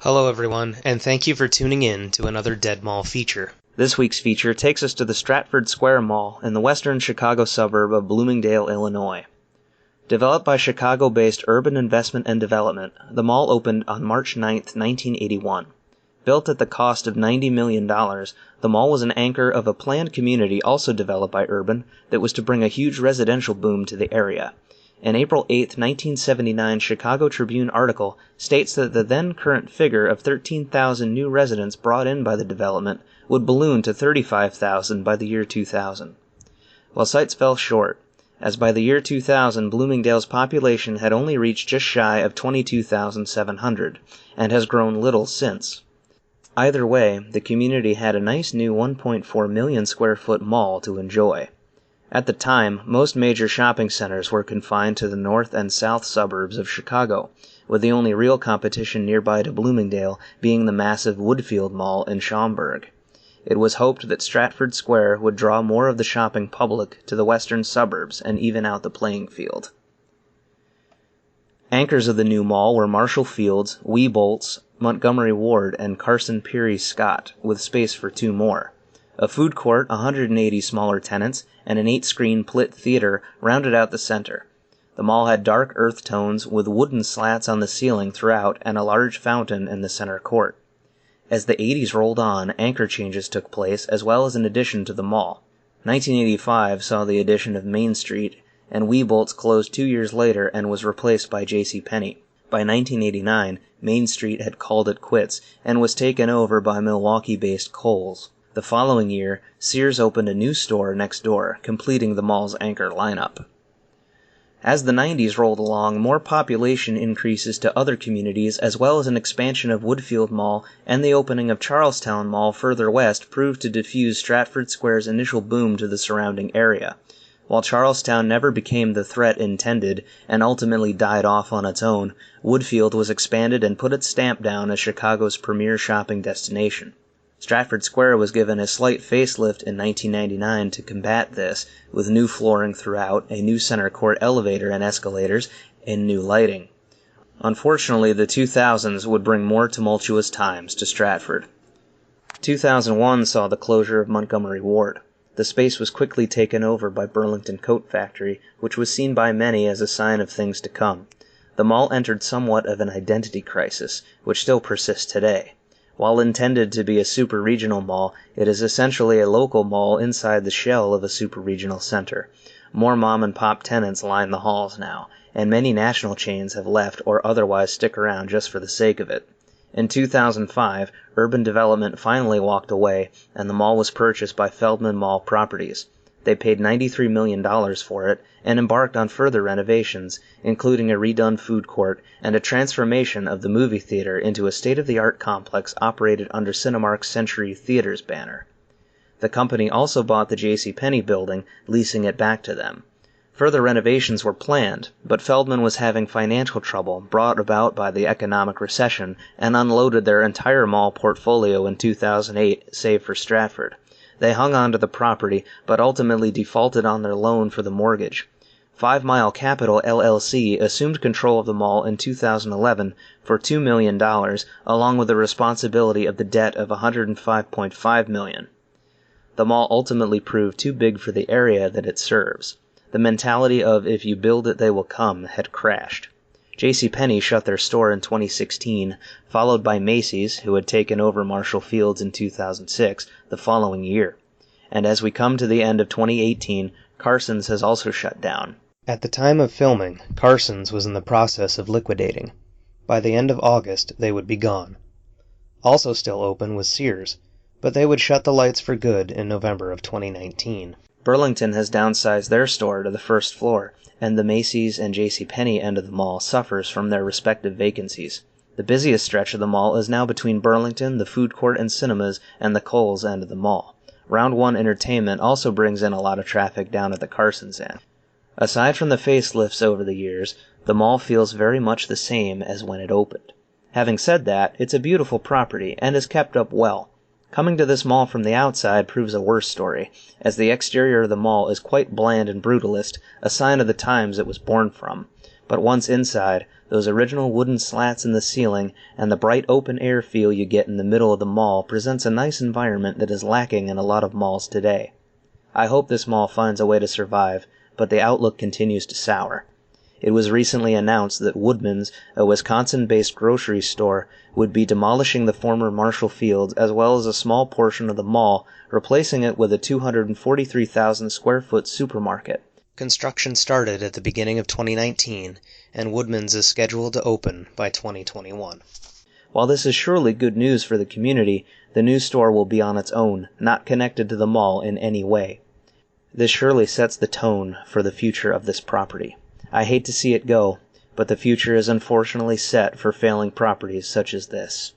Hello everyone, and thank you for tuning in to another Dead Mall feature. This week's feature takes us to the Stratford Square Mall in the western Chicago suburb of Bloomingdale, Illinois. Developed by Chicago-based Urban Investment and Development, the mall opened on March 9, 1981. Built at the cost of $90 million, the mall was an anchor of a planned community also developed by Urban that was to bring a huge residential boom to the area. An April 8, 1979 Chicago Tribune article states that the then-current figure of 13,000 new residents brought in by the development would balloon to 35,000 by the year 2000. Well, sights fell short, as by the year 2000 Bloomingdale's population had only reached just shy of 22,700, and has grown little since. Either way, the community had a nice new 1.4 million square foot mall to enjoy. At the time, most major shopping centers were confined to the north and south suburbs of Chicago, with the only real competition nearby to Bloomingdale being the massive Woodfield Mall in Schaumburg. It was hoped that Stratford Square would draw more of the shopping public to the western suburbs and even out the playing field. Anchors of the new mall were Marshall Field's, Weebolt's, Montgomery Ward, and Carson Pirie Scott, with space for two more. A food court, 180 smaller tenants, and an 8-screen Plitt theater rounded out the center. The mall had dark earth tones with wooden slats on the ceiling throughout and a large fountain in the center court. As the 80s rolled on, anchor changes took place as well as an addition to the mall. 1985 saw the addition of Main Street, and Weebolt's closed 2 years later and was replaced by JCPenney. By 1989, Main Street had called it quits and was taken over by Milwaukee-based Kohl's. The following year, Sears opened a new store next door, completing the mall's anchor lineup. As the 90s rolled along, more population increases to other communities as well as an expansion of Woodfield Mall and the opening of Charlestown Mall further west proved to diffuse Stratford Square's initial boom to the surrounding area. While Charlestown never became the threat intended and ultimately died off on its own, Woodfield was expanded and put its stamp down as Chicago's premier shopping destination. Stratford Square was given a slight facelift in 1999 to combat this, with new flooring throughout, a new center court elevator and escalators, and new lighting. Unfortunately, the 2000s would bring more tumultuous times to Stratford. 2001 saw the closure of Montgomery Ward. The space was quickly taken over by Burlington Coat Factory, which was seen by many as a sign of things to come. The mall entered somewhat of an identity crisis, which still persists today. While intended to be a super-regional mall, it is essentially a local mall inside the shell of a super-regional center. More mom-and-pop tenants line the halls now, and many national chains have left or otherwise stick around just for the sake of it. In 2005, Urban Development finally walked away, and the mall was purchased by Feldman Mall Properties. They paid $93 million for it and embarked on further renovations, including a redone food court and a transformation of the movie theater into a state-of-the-art complex operated under Cinemark's Century Theaters banner. The company also bought the JCPenney building, leasing it back to them. Further renovations were planned, but Feldman was having financial trouble brought about by the economic recession and unloaded their entire mall portfolio in 2008, save for Stratford. They hung on to the property, but ultimately defaulted on their loan for the mortgage. 5 Mile Capital LLC assumed control of the mall in 2011 for $2 million, along with the responsibility of the debt of $105.5 million. The mall ultimately proved too big for the area that it serves. The mentality of if you build it they will come had crashed. JCPenney shut their store in 2016, followed by Macy's, who had taken over Marshall Field's in 2006, the following year. And as we come to the end of 2018, Carson's has also shut down. At the time of filming, Carson's was in the process of liquidating. By the end of August, they would be gone. Also still open was Sears, but they would shut the lights for good in November of 2019. Burlington has downsized their store to the first floor, and the Macy's and JCPenney end of the mall suffers from their respective vacancies. The busiest stretch of the mall is now between Burlington, the food court and cinemas, and the Kohl's end of the mall. Round 1 Entertainment also brings in a lot of traffic down at the Carson's end. Aside from the facelifts over the years, the mall feels very much the same as when it opened. Having said that, it's a beautiful property and is kept up well. Coming to this mall from the outside proves a worse story, as the exterior of the mall is quite bland and brutalist, a sign of the times it was born from. But once inside, Those original wooden slats in the ceiling and the bright open-air feel you get in the middle of the mall presents a nice environment that is lacking in a lot of malls today. I hope this mall finds a way to survive, but the outlook continues to sour. It was recently announced that Woodman's, a Wisconsin-based grocery store, would be demolishing the former Marshall Fields as well as a small portion of the mall, replacing it with a 243,000 square foot supermarket. Construction started at the beginning of 2019, and Woodman's is scheduled to open by 2021. While this is surely good news for the community, the new store will be on its own, not connected to the mall in any way. This surely sets the tone for the future of this property. I hate to see it go, but the future is unfortunately set for failing properties such as this.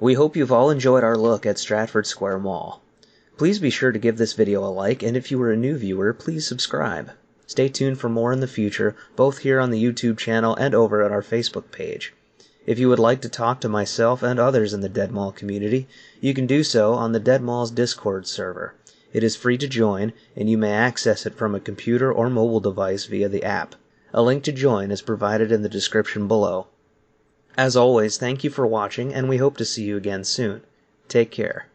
We hope you've all enjoyed our look at Stratford Square Mall. Please be sure to give this video a like, and if you are a new viewer, please subscribe. Stay tuned for more in the future, both here on the YouTube channel and over at our Facebook page. If you would like to talk to myself and others in the Dead Mall community, you can do so on the Dead Mall's Discord server. It is free to join, and you may access it from a computer or mobile device via the app. A link to join is provided in the description below. As always, thank you for watching, and we hope to see you again soon. Take care.